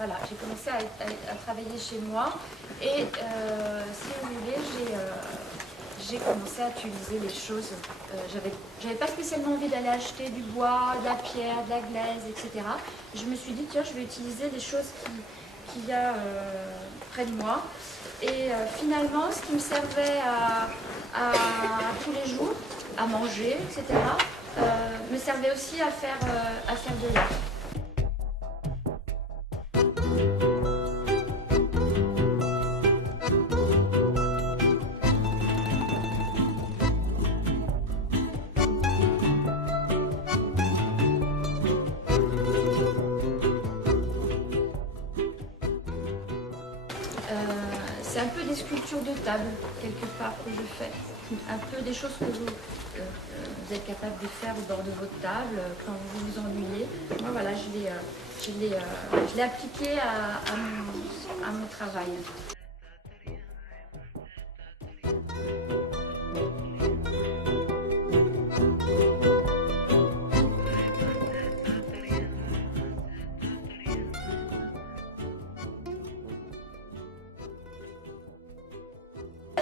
Voilà, j'ai commencé à travailler chez moi et si vous voulez, j'ai commencé à utiliser les choses. J'avais pas spécialement envie d'aller acheter du bois, de la pierre, de la glaise, etc. Je me suis dit, tiens, je vais utiliser des choses qu'il y a près de moi. Et finalement, ce qui me servait à tous les jours, à manger, etc., me servait aussi à faire de l'art. C'est un peu des sculptures de table, quelque part, que je fais. Un peu des choses que vous êtes capable de faire au bord de votre table, quand vous vous ennuyez. Moi, voilà, je l'ai appliqué à mon travail.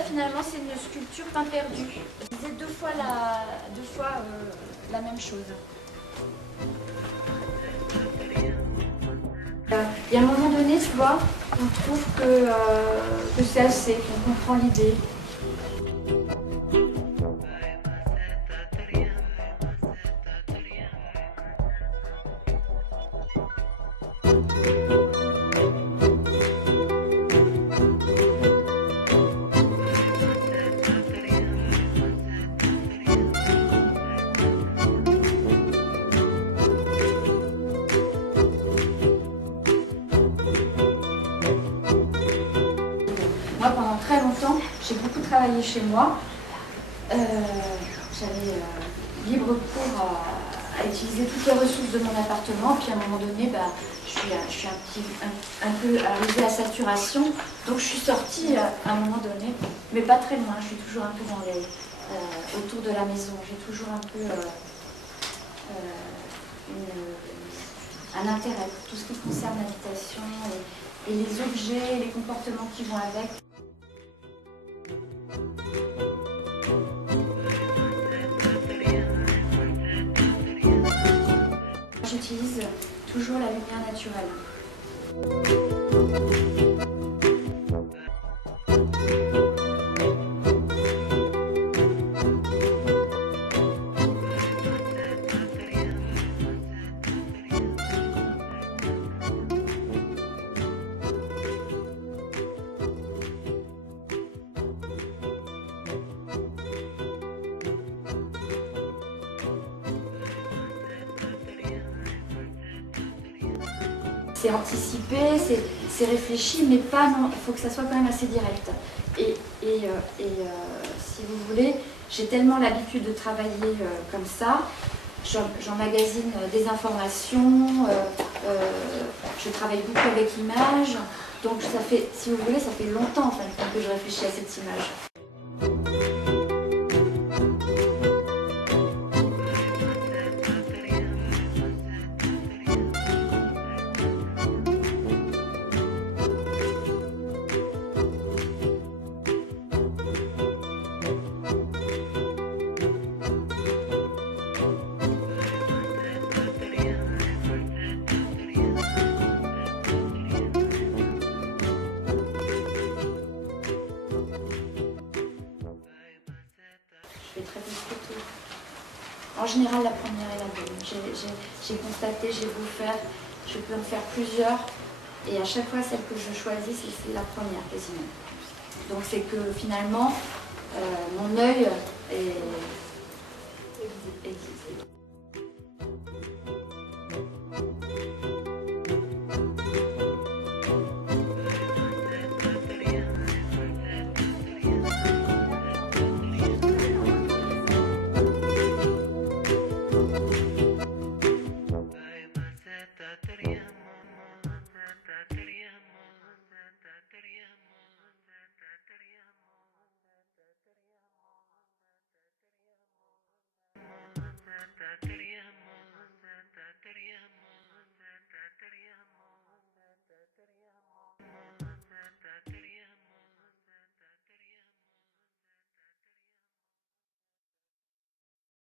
Finalement, c'est une sculpture pain perdu. Je disais deux fois la même chose. Il y a un moment donné, tu vois, on trouve que c'est assez, qu'on comprend l'idée. Moi, pendant très longtemps, j'ai beaucoup travaillé chez moi. J'avais libre cours à utiliser toutes les ressources de mon appartement. Puis à un moment donné, je suis un peu arrivée à saturation. Donc je suis sortie à un moment donné, mais pas très loin. Je suis toujours un peu autour de la maison. J'ai toujours un peu un intérêt pour tout ce qui concerne l'habitation et les objets, les comportements qui vont avec. J'utilise toujours la lumière naturelle. C'est anticipé, c'est réfléchi, mais pas non. Il faut que ça soit quand même assez direct. Et si vous voulez, j'ai tellement l'habitude de travailler comme ça. J'emmagasine des informations, je travaille beaucoup avec l'image. Donc ça fait, si vous voulez, ça fait longtemps en fin de compte que je réfléchis à cette image. Très bonne photo. En général, la première est la bonne. J'ai constaté, j'ai beau faire, je peux en faire plusieurs, et à chaque fois, celle que je choisis, c'est la première quasiment. Donc c'est que finalement, mon œil est